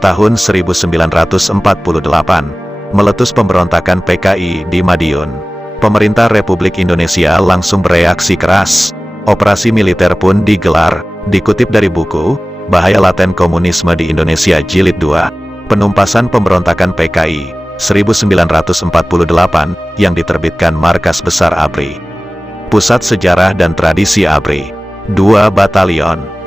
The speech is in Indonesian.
tahun 1948, meletus pemberontakan PKI di Madiun. Pemerintah Republik Indonesia langsung bereaksi keras. Operasi militer pun digelar, dikutip dari buku, Bahaya Laten Komunisme di Indonesia Jilid 2, Penumpasan Pemberontakan PKI, 1948, yang diterbitkan Markas Besar ABRI. Pusat Sejarah dan Tradisi ABRI, 2 Batalion.